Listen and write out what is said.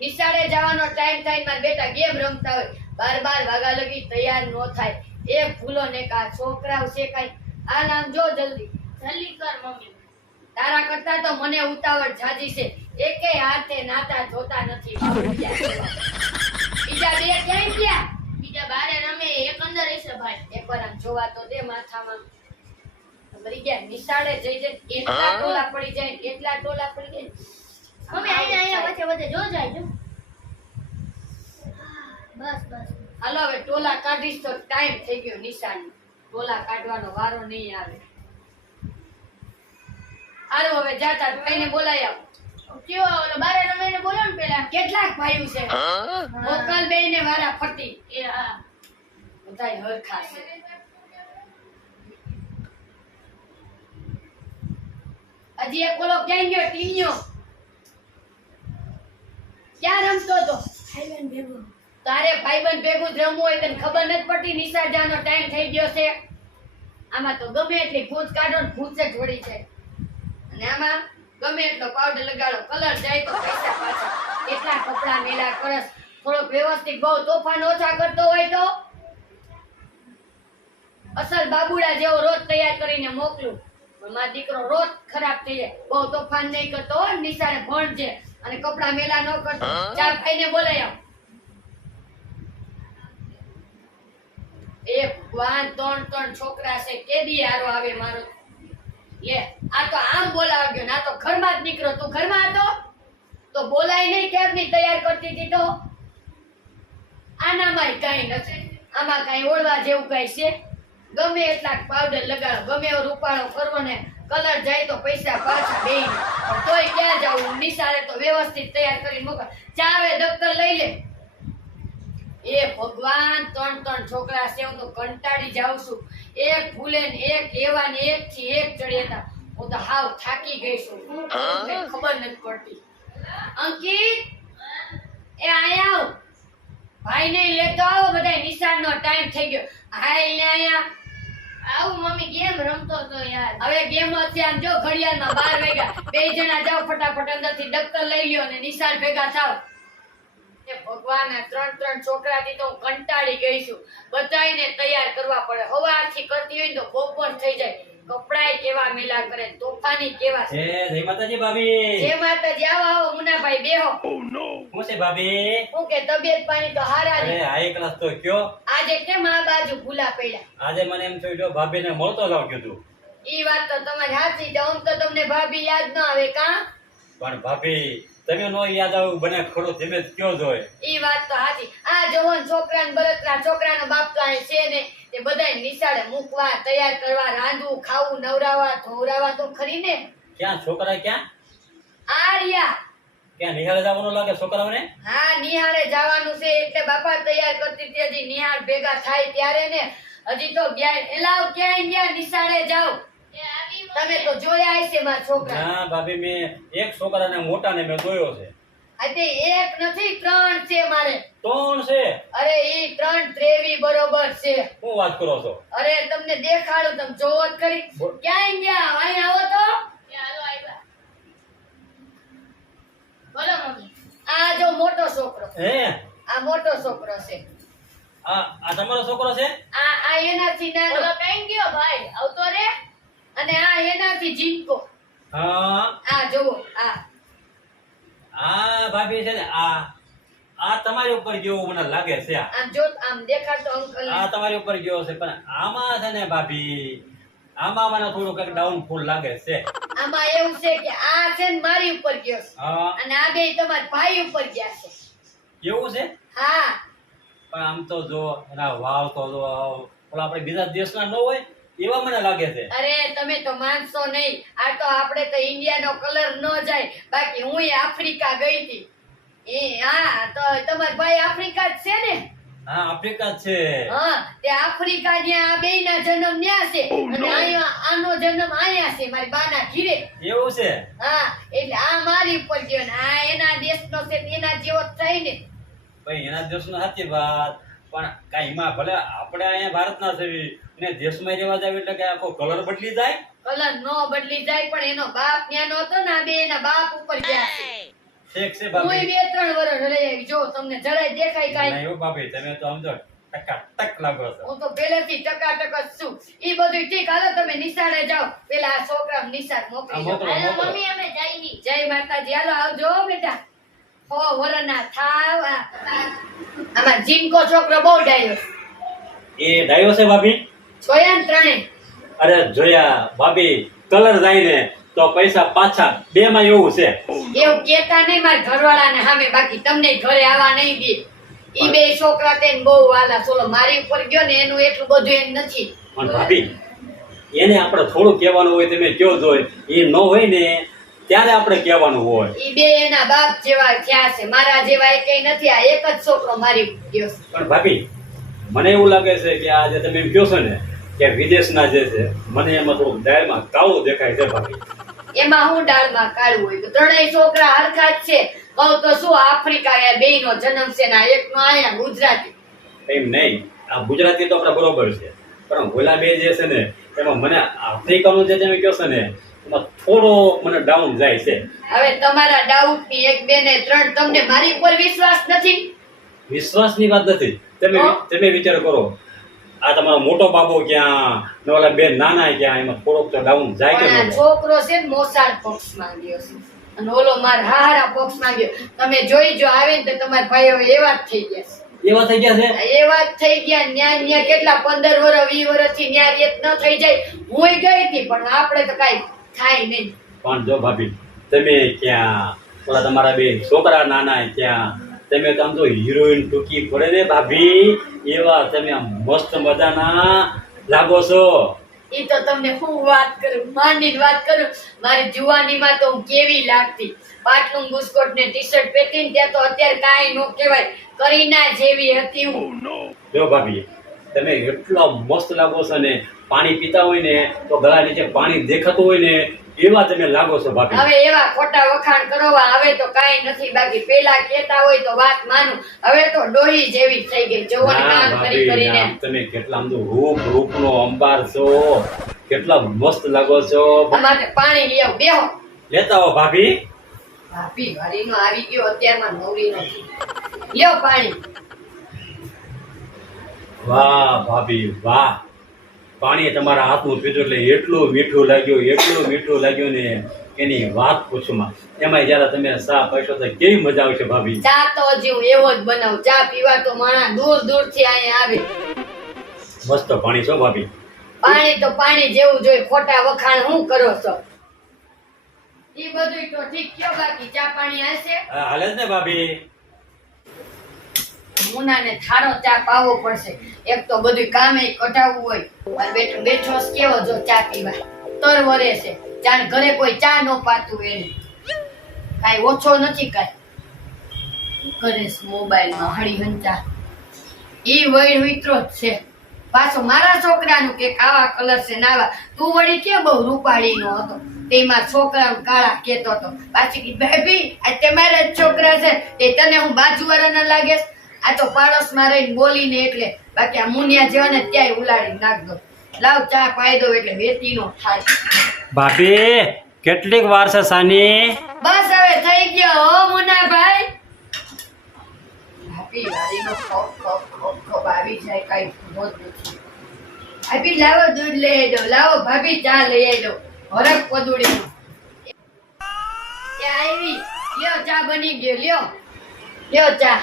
નિશાળે જવાનો ટાઈમ થાય મારા બેટા ગેમ રમતા હોય. બાર બાર વાગા લગી તૈયાર નો થાય. એક ભૂલો ને કા છોકરાઓ છે કાંઈ? આ નામ જો જલ્દી. જલ્દી કર મમ્મી. તારા કરતા તો મને ઉતાવળ જાજી છે. એકે હાથે નાતા જોતા નથી. બીજા બે ક્યાંય ગયા? બીજા બારે રમે એક અંદર હશે ભાઈ. એકવાર આમ જોવા તો દે માથામાં. મરી ગયા. નિશાળે જઈ જઈ એટલા ટોલા પડી જાય એટલા ટોલા પડી જાય. મમ્મી અહીંયા અહીંયા વચ્ચે વચ્ચે જો જાય જો બસ બસ. હાલો હવે ટોલા કાઢીશ તો ટાઈમ થઈ ગયો નિશાન. ટોલા કાઢવાનો વારો નહીં આવે. હાલો હવે જાતા ભાઈને બોલાવી આવો. કયો ઓલો બારે રમે બોલો ને પેલા. કેટલાક ભાઈઓ છે. મોકલ બેયને વારા ફટી એ હા. બધાય હરખા છે હજી એક ઓલો ક્યાં ગયો? ટીન્યો. ક્યાં રમતો તો તારે ભાઈબંધ ભેગું જ રમવું હોય તને ખબર નથી પડતી? નિશાળ જવાનો ટાઈમ થઈ ગયો છે. આમાં તો ગમે એટલી ભૂત કાઢો ને ભૂત જ વળી જાય. અને આમાં ગમે એટલો પાવડર લગાડો કલર જાય તો પૈસા પાછા. કેટલા કપડા મેલા કરસ. થોડોક વ્યવસ્થિત બહુ તોફાન ઓછા કરતો હોય તો? અસલ બાબુડા જેવો રોજ તૈયાર કરીને મોકલું. પણ મારો દીકરો રોજ ખરાબ થઈ જાય. બહુ તોફાન નહીં કરતો હોય નિશાળે ભણજે. અને કપડા મેલા ન કરતો. ચાર ભાઈને બોલાય. આવ એક વાન ત્રણ ત્રણ છોકરા છે. કેદી હારો આવે મારો. લે આ તો આમ બોલાવ્યો ગયો ના તો ઘરમાં જ નીકળો તું ઘરમાં હતો? તો બોલાય નહીં કેમની તૈયાર કરતી હતી તો? આનામાંય કાંઈ નથી. આમાં કાંઈ ઓળવા જેવું કાંઈ છે. ગમે એટલા પાવડર લગાડો ગમે એવો રૂપાળો કરવો ને કલર જાય તો પૈસા પાછા બે તોય ક્યાં જવું નિશાળે તો વ્યવસ્થિત તૈયાર કરી મોકલ ચાવે દફતર લઈ લે. એ ભગવાન ત્રણ ત્રણ છોકરા છે હું તો કંટાળી જાઉં છું. એક ભૂલે ને એક એવા ને એક થી એક ચડ્યા હું તો હાવ થાકી ગઈ છું. શું ખબર નથી પડતી. અંકિત એ આયા આવ. ભાઈ ને લેતો આવો બધા નિશાળ નો ટાઈમ થઈ ગયો. હાય લે આયા આવું મમ્મી ગેમ રમતો તો યાર. હવે ગેમ આમ જો ઘડિયાળમાં બાર વાગ્યા. બે જણા જાઓ ફટાફટ અંદરથી દફતર લઈ લ્યો અને નિશાળ ભેગા થાવ. એ ભગવાન ત્રણ ત્રણ ત્રણ છોકરાથી તો હું કંટાળી ગઈ છું. બધાયને તૈયાર કરવા પડે. હવારથી કરતી હોય તો બપોર થઈ જાય. કપડાય કેવા મેલા કરે તોફાની કેવા છે જય માતાજી ભાભી. જય માતાજી આવો આવો મુનાભાઈ બેહો. શું છે ભાભી? હું કે તબિયત પાણી તો હારા છે. હાઈ એક તો કયો? આજે કેમ આ બાજુ ભૂલા પડ્યા? આજે મને એમ થયું જો ભાભીને મળતો જાવ કીધું. ઈ વાત તો તમારી સાચી તો આમ તો તમને ભાભી યાદ ન આવે કા? પણ ભાભી તમે નો યાદ આવું બને ખરો તમે કયો જોય ઈ વાત તો હાજી આ જવાન છોકરાને બળતરા છોકરાનો બાપ તો અહીં છે ને તે બધાય નિશાળે મૂકવા તૈયાર કરવા રાંધવું ખાવું નવરાવા ધોવરાવા તો ખરી ને. ક્યાં? છોકરા ક્યાં? આર્યા. ક્યાં નિહાળે જવાનું લાગે છોકરાઓને? હા નિહાળે જવાનું છે એટલે બાપા તૈયાર કરતી હતી. હજી નિહાળ ભેગા થાય ત્યારે ને હજી તો ગયા એલાવ ક્યાંય ગયા નિશાળે આવી તમે તો જોયા હશે મારા છોકરા ના ભાભી મેં એક છોકરાને મોટાને મેં જોયો છે. આ એક નથી ત્રણ છે મારે. ત્રણ છે? અરે ઈ ત્રણ ત્રેવી બરોબર છે. હું વાત કરો છો? અરે તમને દેખાડું તમે જોવો જ કરી ક્યાં ગયા? અહીં આવો તો. એ આવ્યા બોલો મમ્મી. આ જો મોટો છોકરો. હે? આ મોટો છોકરો છે. આ આ તમારો છોકરો છે? આ આ એનાથી નાનો. બોલો કઈ ગયો ભાઈ? આવતો રે અને આ એનાથી જીંકો. હા. આ જોવો આ. આ ભાભી છે ને આ. આ તમારી ઉપર જેવું મને લાગે છે આમ જો આમ દેખાડતો અંકલ આ તમારી ઉપર ગયો છે પણ આમાં છે ને ભાભી આમાં મને થોડું કંઈક ડાઉનફોલ લાગે છે. આમાં એવું છે કે આ છે ને મારી ઉપર ગયો છે. હા. અને આ બે તમારા ભાઈ ઉપર ગયા છે. એવું છે? હા. પણ આમ તો જો એના વાવ તો જો ઓલા આપણે બીજા દેશના ન હોય એવા મને લાગે છે. અરે તમે તો માનશો નહીં. આ તો આપણે તો ઇન્ડિયાનો કલર ન જાય. બાકી હું આફ્રિકા ગઈ હતી. એ હા તો તમાર ભાઈ આફ્રિકા જ છે ને? હા આફ્રિકા જ છે. હા તે આફ્રિકા ત્યાં આ બેયના જન્મ ન્યા છે. અને અહીંયા આનો જન્મ અહીંયા છે મારી બાના ઘીરે. એવું છે? હા એટલે આ મારી ઉપર ગયો ને. આ એના દેશનો છે એના જેવો જ થાય ને. ભાઈ એના દેશનો સાચી વાત. પણ કાંઈ એમાં ભલે આપણે અહીંયા ભારતના છે ને દેશમાં રહેવા જાવ એટલે કે આખો કલર બદલી જાય? કલર નો બદલી જાય પણ એનો બાપ ત્યાં નહોતો ને આ બે એના બાપ ઉપર ગયા છે. ઠીક છે હું ભાભી બે ત્રણ વર્ષ લઈ આવી જો તમને જરાય દેખાય કાઈ. નહીં ઓ ભાભી તમે તો સમજો ટકા ટક લાગો છો. હું તો પહેલેથી ટકાટક જ છું. ઈ બધું ઠીક હાલો તમે નિશાળે જાઓ. પેલા આ છોકરા નિશાળ મોકલી આ દો. હાલો મમ્મી અમે જઈ જય માતાજી. હાલો આવજો હો બેટા. હો વરના થાવ આ- આ- આમાં જીનકો છોકરો બહુ ડાયો એ ડાયો છે ભાભી? જોયા ને ત્રણે અરે જોયા ભાભી કલર જાય ને તો પૈસા પાછા બે માં એવું છે. એવું કેતા નહીં મારા ઘરવાળાને સામે બાકી તમને ઘરે આવા નહીં દે. ઈ બે છોકરા તેને બહુ વાલા. સોલો મારી ઉપર ગયો ને એનું એટલું બધું એમ નથી. પણ ભાભી એને આપણે થોડું કહેવાનું હોય તમે કયો જોઈ એ ન હોય ને ત્યારે આપણે કહેવાનું હોય. ઈ બે એના બાપ જેવા થયા છે. મારા જેવા કઈ નથી. આ એક જ છોકરો મારી ગયો છે. પણ ભાભી મને એવું લાગે છે કે આ જે તમે એમ કહો છો ને કે વિદેશના જે છે મને એમાં થોડુંક દાયરમાં કાળું દેખાય છે ભાભી. એમાં હું ડાળમાં કાળું હોય તો ત્રણેય છોકરા હરખા જ છે. કહું તો શું આફ્રિકા એ બે નો જન્મ છે ના એક નો આયા ગુજરાતી. એમ નહીં. આ ગુજરાતી તો આપણે બરોબર છે. પણ ભોલા બે જે છે ને એમાં મને આફ્રિકાનું જે તમે કહો છો ને એમાં થોડો મને ડાઉન જાય છે. હવે તમારા ડાઉટની એક બે ને ત્રણ તમને મારી ઉપર વિશ્વાસ નથી? વિશ્વાસની વાત નથી. તમે તમે વિચાર કરો. આ તમારો મોટો બાબો ક્યાં ને ઓલા બે નાના ક્યાં એમાં થોડોક તો ડાઉન જાય કે ન છોકરો છે ને મોસાળ પક્ષમાં ગયો છે. અને ઓલો માર હારા પક્ષમાં ગયો તમે જોઈ જો આવે ને તો તમારા ભાઈઓ એવા જ થઈ ગયા છે. એવા થઈ ગયા છે? એવા જ થઈ ગયા. ન્યા ન્યા કેટલા પંદર વર્ષ વીસ વર્ષથી ન્યા રેત ન થઈ જાય. હું ગઈ હતી પણ આપણે તો કાંઈ થાય નહીં. પણ જો ભાભી તમે ક્યાં થોડા તમારા બે છોકરા નાના ક્યાં તમે આમ તો હિરોઈન ટૂંકી પડે ને ભાભી એવા તમે મસ્ત મજાના લાગો છો. એ તો તમને હું વાત કરું માની વાત કરું મારી જુવાનીમાં તો હું કેવી લાગતી? પાટલું બુસ્કોટ ને ટી શર્ટ પહેરતી ને ત્યાં તો અત્યારે કાંઈ નો કહેવાય કરીના જેવી હતી હું. જો ભાભી તમે એટલા મસ્ત લાગો છો ને પાણી પીતા હોય ને તો ગળા નીચે પાણી દેખાતું હોય ને એવા તમે લાગો છો ભાભી. હવે એવા ખોટા વખાણ કરવા આવે તો કાંઈ નથી. બાકી પેલા કેતા હોય તો વાત માનું. હવે તો ડોહી જેવી થઈ ગઈ. જવાન કામ કરી કરીને. તમે કેટલા આમ રૂપ રૂપનો અંબાર છો. કેટલા મસ્ત લાગો છો. અમારે પાણી લઈ આવો. બેહો. લેતા હો ભાભી. ભાભી વારીનો આવી ગયો. અત્યારમાં નવરી નથી. લ્યો પાણી. વાહ ભાભી વાહ. પાણી તમારા હાથમાં પીધું એટલે એટલું મીઠું લાગ્યું એટલું મીઠું લાગ્યું ને એની વાત પૂછમાં. એમાં જયારે તમે ચા પીશો તો કેવી મજા આવશે ભાભી? ચા તો હજી હું એવો જ બનાવું. ચા પીવા તો માણસ દૂર દૂરથી અહીંયા આવે. મસ્ત પાણી છો ભાભી. પાણી તો પાણી જેવું જોઈએ. ખોટા વખાણ હું કરો છો? એ બધું તો ઠીક કયો બાકી ચા પાણી હશે હાલે જ ને ભાભી. મુનાને થારો ચા પાવો પડશે. એક તો બધું કામે કઢાવવું હોય. મારે બેઠો બેઠો કેવો જો ચા પીવા? તર વરે છે. જાણ ઘરે કોઈ ચા નો પાતું એને. કાઈ ઓછો નથી કાઈ. ઘરે મોબાઈલમાં હળી હંચા ઈ વૈર મિત્રો જ છે. પાછો મારા છોકરાનું કે આવા કલર છે નાવા તું વળી કે બહુ રૂપાળી નો હતો તેમાં છોકરા કાળા કેતો હતો. પાછી ભાભી, આ તમારા જ છોકરા છે. તે તને હું બાજુવાળા ના લાગે? આ તો પાડોશમાં રહીને બોલીને એટલે બાકી આ મુનિયા જેવા ને ત્યાંય ઉલાડી નાખ દો. લાવ ચા પાઈ દો એટલે વેતી નો થાય. ભાભી કેટલીક વાર છે સાની? બસ હવે થઈ ગયો હો મુનાભાઈ. ભાભી વાળીનો ખોપ ખોપ ખોપ ખોપ આવી જાય કાંઈ ખબર જ નથી. ભાભી લાવો દૂધ લઈ આવજો લાવો ભાભી ચા લઈ આવજો હરક ત્યાં આવી. લ્યો ચા બની ગયો. લ્યો. લ્યો ચા.